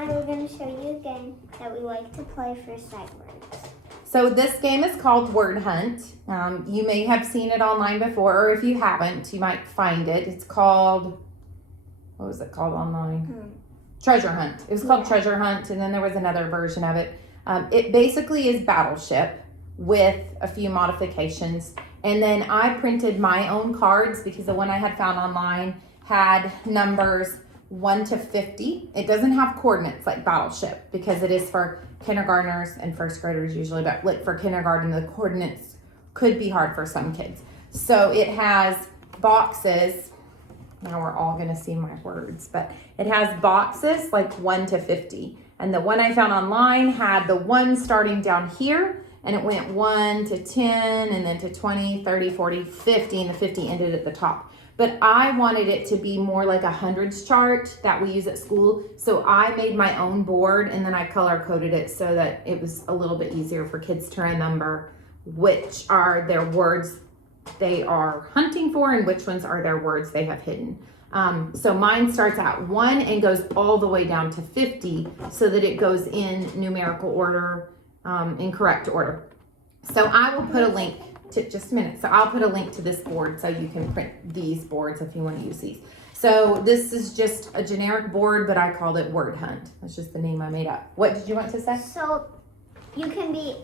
I we're going to show you a game that we like to play for sight words. So this game is called Word Hunt. You may have seen it online before, or if you haven't, you might find it. It's called, what was it called online? Treasure Hunt. It was called Treasure Hunt, and then there was another version of it. It basically is Battleship with a few modifications. And then I printed my own cards because the one I had found online had numbers 1 to 50. It doesn't have coordinates like Battleship because it is for kindergartners and first graders usually, but like for kindergarten, the coordinates could be hard for some kids. So it has boxes. Now we're all gonna see my words, but it has boxes like 1 to 50. And the one I found online had the one starting down here, and it went 1 to 10, and then to 20, 30, 40, 50, and the 50 ended at the top. But I wanted it to be more like a hundreds chart that we use at school. So I made my own board, and then I color coded it so that it was a little bit easier for kids to remember which are their words they are hunting for and which ones are their words they have hidden. So mine starts at 1 and goes all the way down to 50 so that it goes in numerical order, in correct order. So I will put a link to, just a minute. So I'll put a link to this board so you can print these boards if you want to use these. So this is just a generic board, but I called it Word Hunt. That's just the name I made up. What did you want to say? So you can be,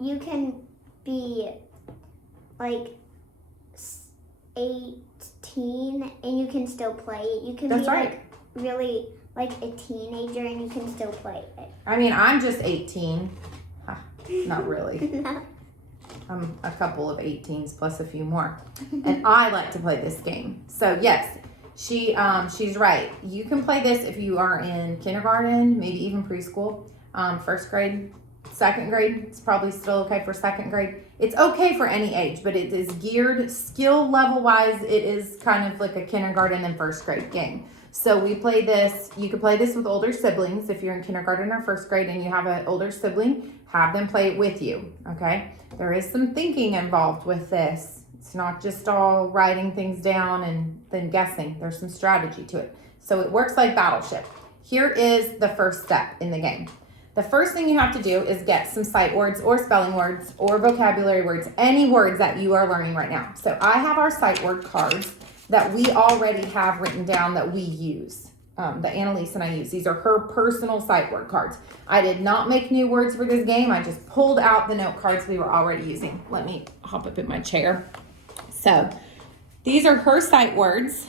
you can be like 18 and you can still play it. You can That's be right. like really like a teenager and you can still play it. I mean, I'm just 18. Not really. I'm a couple of 18s plus a few more. And I like to play this game. So yes, she's right. You can play this if you are in kindergarten, maybe even preschool, first grade, second grade. It's probably still okay for second grade. It's okay for any age, but it is geared skill level wise. It is kind of like a kindergarten and first grade game. So we play this, you could play this with older siblings. If you're in kindergarten or first grade and you have an older sibling, have them play it with you, okay? There is some thinking involved with this. It's not just all writing things down and then guessing. There's some strategy to it. So it works like Battleship. Here is the first step in the game. The first thing you have to do is get some sight words or spelling words or vocabulary words, any words that you are learning right now. So I have our sight word cards that we already have written down that we use, that Annalise and I use. These are her personal sight word cards. I did not make new words for this game. I just pulled out the note cards we were already using. Let me hop up in my chair. So these are her sight words.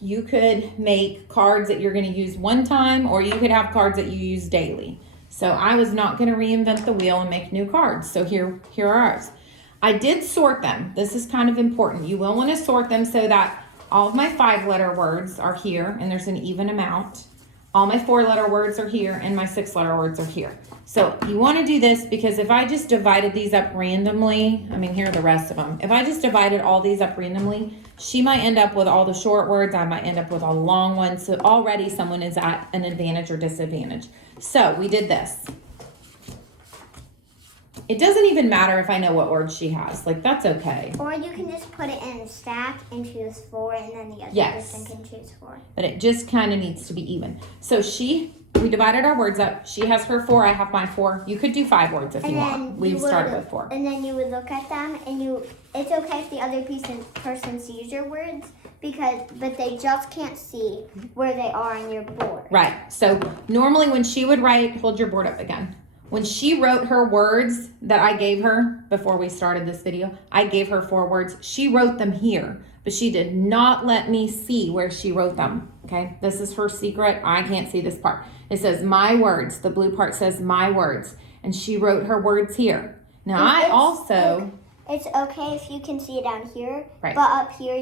You could make cards that you're gonna use one time, or you could have cards that you use daily. So I was not gonna reinvent the wheel and make new cards. So here are ours. I did sort them. This is kind of important. You will want to sort them so that all of my 5-letter words are here and there's an even amount. All my 4-letter words are here and my 6-letter words are here. So you want to do this because if I just divided these up randomly, I mean, here are the rest of them. If I just divided all these up randomly, she might end up with all the short words. I might end up with all the long ones. So already someone is at an advantage or disadvantage. So we did this. It doesn't even matter if I know what words she has. Like, that's okay. Or you can just put it in a stack and choose 4, and then the other person can choose 4. But it just kind of needs to be even. So we divided our words up. She has her 4, I have my 4. You could do 5 words if you want. We started with 4. And then you would look at them, and it's okay if the other person sees your words, but they just can't see where they are on your board. Right. So normally when she would write, hold your board up again. When she wrote her words that I gave her before we started this video, I gave her 4 words. She wrote them here, but she did not let me see where she wrote them, okay? This is her secret. I can't see this part. It says my words. The blue part says my words, and she wrote her words here. Now It's okay if you can see it down here, right. But up here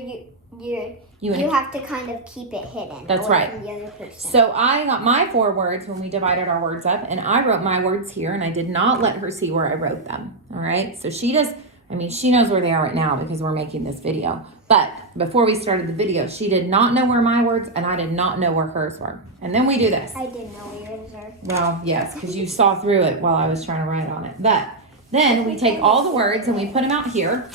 you have to kind of keep it hidden. That's right. From the other person. So I got my 4 words when we divided our words up, and I wrote my words here, and I did not let her see where I wrote them. All right. So she knows where they are right now because we're making this video. But before we started the video, she did not know where my words, and I did not know where hers were. And then we do this. I didn't know where yours are. Well, yes, because you saw through it while I was trying to write on it. But then we take all the words and we put them out here.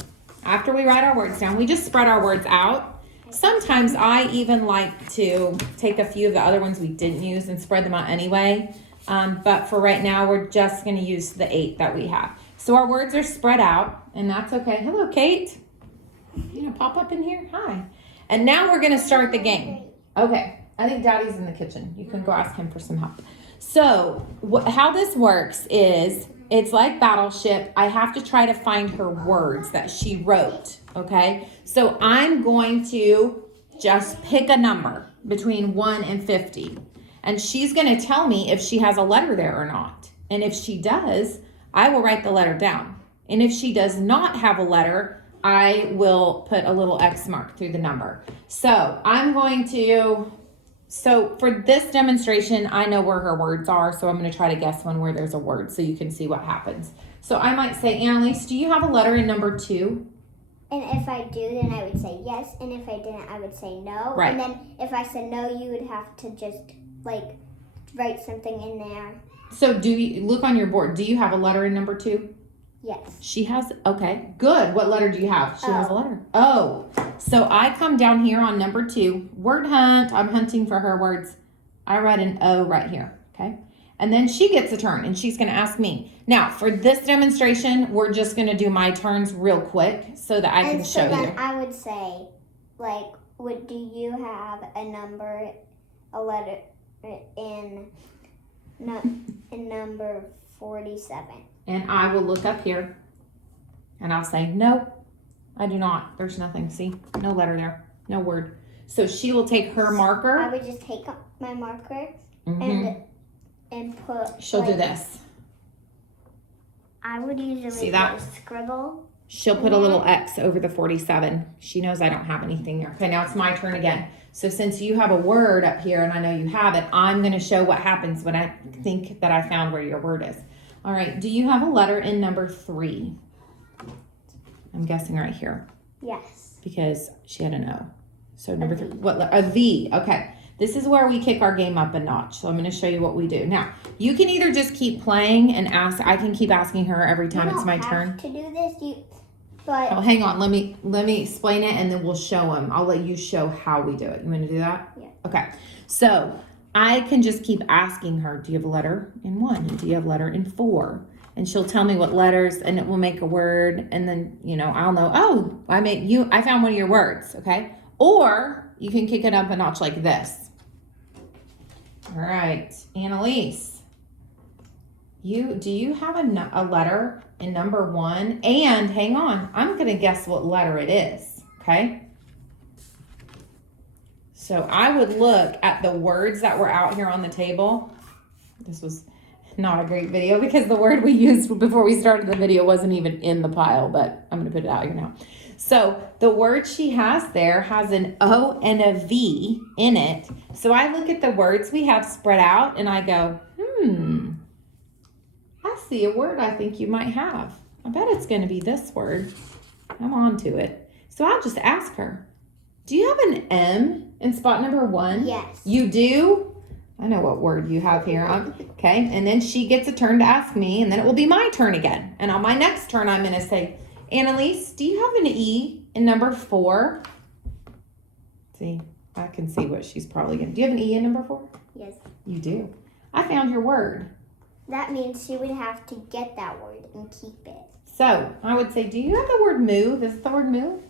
After we write our words down, we just spread our words out sometimes I even like to take a few of the other ones we didn't use and spread them out anyway. But for right now, we're just going to use the 8 that we have. So our words are spread out, and that's okay. Hello, Kate. You gonna pop up in here? Hi. And now we're going to start the game. Okay. I think Daddy's in the kitchen. You can go ask him for some help. So how this works is it's like Battleship. I have to try to find her words that she wrote. Okay. So I'm going to just pick a number between 1 and 50. And she's going to tell me if she has a letter there or not. And if she does, I will write the letter down. And if she does not have a letter, I will put a little X mark through the number. So I'm going to, so for this demonstration, I know where her words are. So I'm going to try to guess one where there's a word so you can see what happens. So I might say, Annalise, do you have a letter in number 2? And if I do, then I would say yes. And if I didn't, I would say no. Right. And then if I said no, you would have to just like write something in there. So do you look on your board? Do you have a letter in number 2? Yes. She has, okay, good. What letter do you have? She has a O. letter. Oh, so I come down here on number 2, word hunt. I'm hunting for her words. I write an O right here, okay? And then she gets a turn and she's gonna ask me. Now, for this demonstration, we're just gonna do my turns real quick so that I can And so show then you. I would say, like, do you have a letter in number 47? And I will look up here and I'll say, no, I do not. There's nothing, see? No letter there, no word. So she will take her marker. I would just take my marker Mhm. and put. She'll do this. I would usually See that? scribble. She'll put a little X over the 47. She knows I don't have anything there. Okay, now it's my turn again. So since you have a word up here and I know you have it, I'm going to show what happens when I think that I found where your word is. All right, do you have a letter in number 3? I'm guessing right here Yes. because she had an O. So number 3, a V. Okay, this is where we kick our game up a notch. So I'm going to show you what we do. Now, you can either just keep playing and ask. I can keep asking her every time it's my turn. To do this, but Oh, hang on. Let me explain it, and then we'll show them. I'll let you show how we do it. You want to do that? Yeah. Okay. So I can just keep asking her, do you have a letter in 1? And do you have a letter in 4? And she'll tell me what letters, and it will make a word. And then, I'll know, oh, I found one of your words. Okay. Or you can kick it up a notch like this. All right. Annalise, do you have a letter in number 1? And hang on, I'm going to guess what letter it is. Okay. So I would look at the words that were out here on the table. This was not a great video because the word we used before we started the video wasn't even in the pile, but I'm going to put it out here now. So the word she has there has an O and a V in it. So I look at the words we have spread out and I go, I see a word I think you might have. I bet it's going to be this word. I'm on to it. So I'll just ask her, do you have an M in spot number 1? Yes. You do? I know what word you have here. Okay. And then she gets a turn to ask me, and then it will be my turn again. And on my next turn, I'm going to say, Annalise, do you have an E in number 4? See, I can see what she's probably going to. Do you have an E in number 4? Yes. You do. I found your word. That means she would have to get that word and keep it. So I would say, do you have the word move? Is it the word move?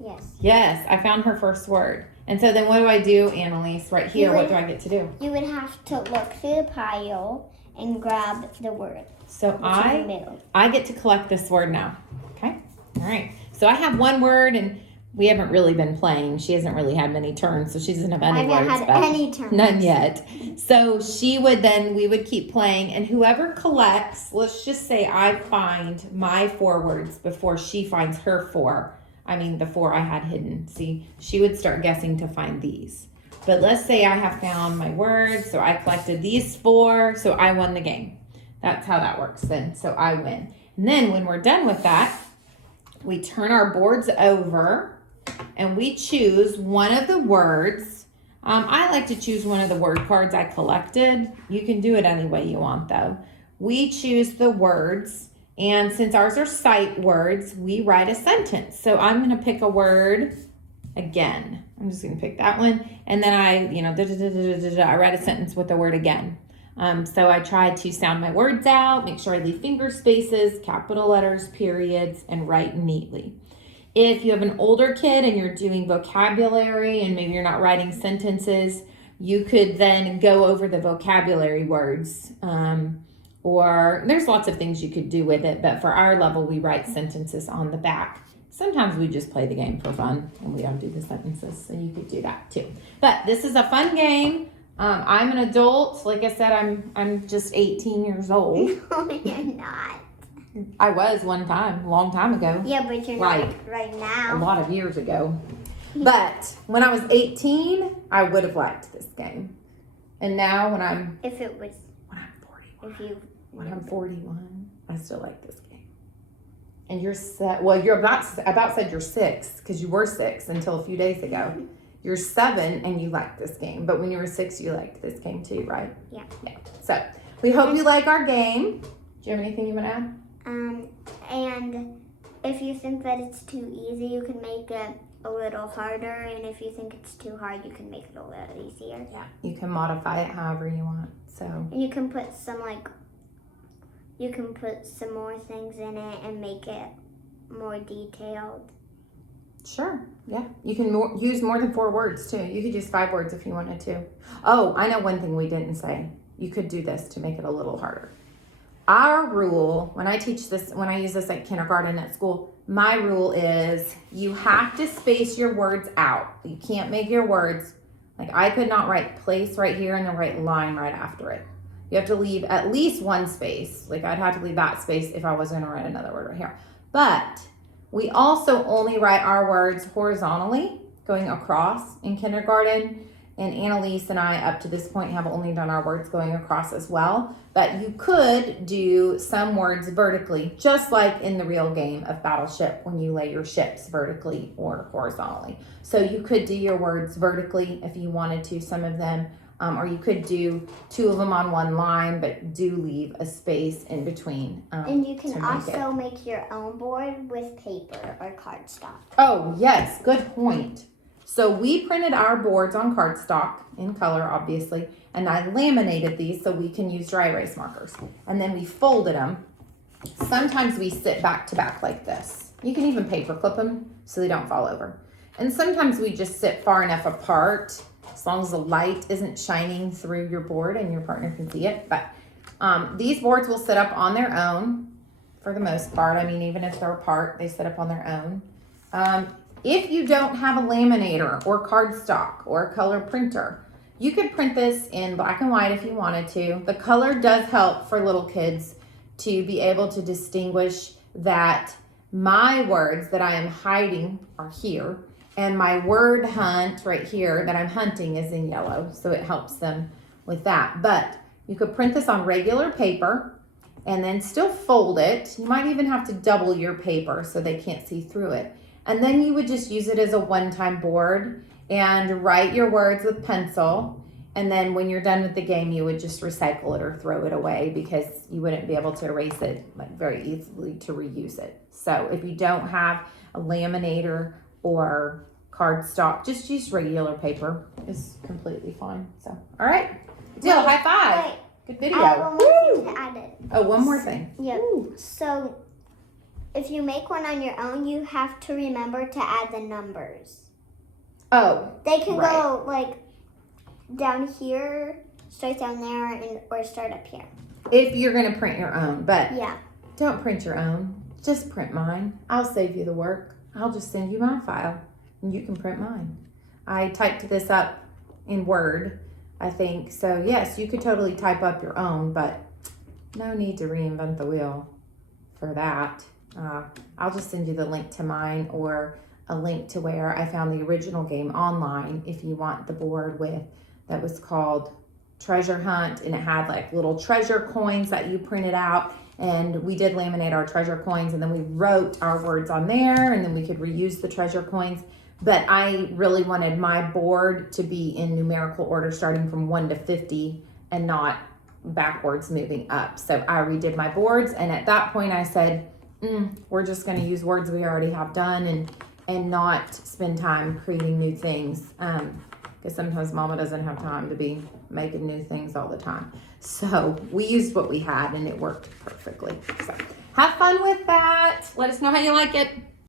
Yes. Yes, I found her first word. And so then what do I do, Annalise? Right here, what do I get to do? You would have to look through the pile and grab the word. So I get to collect this word now. Okay? All right. So I have one word, and we haven't really been playing. She hasn't really had many turns, so she doesn't have any words. I haven't had any turns. None yet. So we would keep playing, and whoever collects, let's just say I find my 4 words before she finds her 4. I mean, the 4 I had hidden. See, she would start guessing to find these. But let's say I have found my words, so I collected these 4, so I won the game. That's how that works then. So I win. And then when we're done with that, we turn our boards over and we choose one of the words. I like to choose one of the word cards I collected. You can do it any way you want though. We choose the words, and since ours are sight words, we write a sentence. So I'm going to pick a word again. I'm just going to pick that one. And then I write a sentence with the word again. So I try to sound my words out, make sure I leave finger spaces, capital letters, periods, and write neatly. If you have an older kid and you're doing vocabulary and maybe you're not writing sentences, you could then go over the vocabulary words. Or there's lots of things you could do with it, but for our level, we write sentences on the back. Sometimes we just play the game for fun and we don't do the sentences, so you could do that too. But this is a fun game. I'm an adult. Like I said, I'm just 18 years old. No, you're not. I was one time, a long time ago. Yeah, but you're Like, not right A now. lot of years ago. But when I was 18, I would have liked this game. And now when I'm If it was, 41, if you. when I'm 41, I still like this game. And you're you're about said you're 6 because you were 6 until a few days ago. You're 7 and you liked this game, but when you were 6, you liked this game too, right? Yeah. Yeah. So we hope you like our game. Do you have anything you want to add? And if you think that it's too easy, you can make it a little harder. And if you think it's too hard, you can make it a little easier. Yeah. You can modify it however you want. So. And you can put some more things in it and make it more detailed. Sure. Yeah. You can use more than 4 words too. You could use 5 words if you wanted to. Oh, I know one thing we didn't say. You could do this to make it a little harder. Our rule, when I use this at kindergarten at school, my rule is you have to space your words out. You can't make your words, like I could not write place right here and then write line right after it. You have to leave at least one space. Like I'd have to leave that space if I was going to write another word right here. But we also only write our words horizontally going across in kindergarten. And Annalise and I, up to this point, have only done our words going across as well. But you could do some words vertically, just like in the real game of Battleship when you lay your ships vertically or horizontally. So you could do your words vertically if you wanted to, some of them. Or you could do 2 of them on one line, but do leave a space in between. And you can also make your own board with paper or cardstock. Oh, yes. Good point. So we printed our boards on cardstock in color, obviously, and I laminated these so we can use dry erase markers. And then we folded them. Sometimes we sit back to back like this. You can even paper clip them so they don't fall over. And sometimes we just sit far enough apart as long as the light isn't shining through your board and your partner can see it. But these boards will sit up on their own for the most part. I mean, even if they're apart, they sit up on their own. If you don't have a laminator or cardstock or a color printer, you could print this in black and white if you wanted to. The color does help for little kids to be able to distinguish that my words that I am hiding are here and my word hunt right here that I'm hunting is in yellow. So it helps them with that. But you could print this on regular paper and then still fold it. You might even have to double your paper so they can't see through it. And then you would just use it as a one-time board and write your words with pencil. And then when you're done with the game, you would just recycle it or throw it away because you wouldn't be able to erase it very easily to reuse it. So if you don't have a laminator or cardstock, just use regular paper. It's completely fine. So, all right. Jill, high five. Wait, Good video. I have one more thing to add in. Oh, one more thing. Yep. So if you make one on your own, you have to remember to add the numbers. Oh, They can right. go like down here, start down there, or start up here. If you're going to print your own, but Yeah. don't print your own. Just print mine. I'll save you the work. I'll just send you my file and you can print mine. I typed this up in Word, I think. So yes, you could totally type up your own, but no need to reinvent the wheel for that. I'll just send you the link to mine or a link to where I found the original game online if you want the board with that was called Treasure Hunt, and it had like little treasure coins that you printed out, and we did laminate our treasure coins and then we wrote our words on there and then we could reuse the treasure coins. But I really wanted my board to be in numerical order starting from 1 to 50 and not backwards moving up. So I redid my boards, and at that point I said, we're just going to use words we already have done, and and not spend time creating new things. Because sometimes Mama doesn't have time to be making new things all the time. So we used what we had and it worked perfectly. So have fun with that. Let us know how you like it.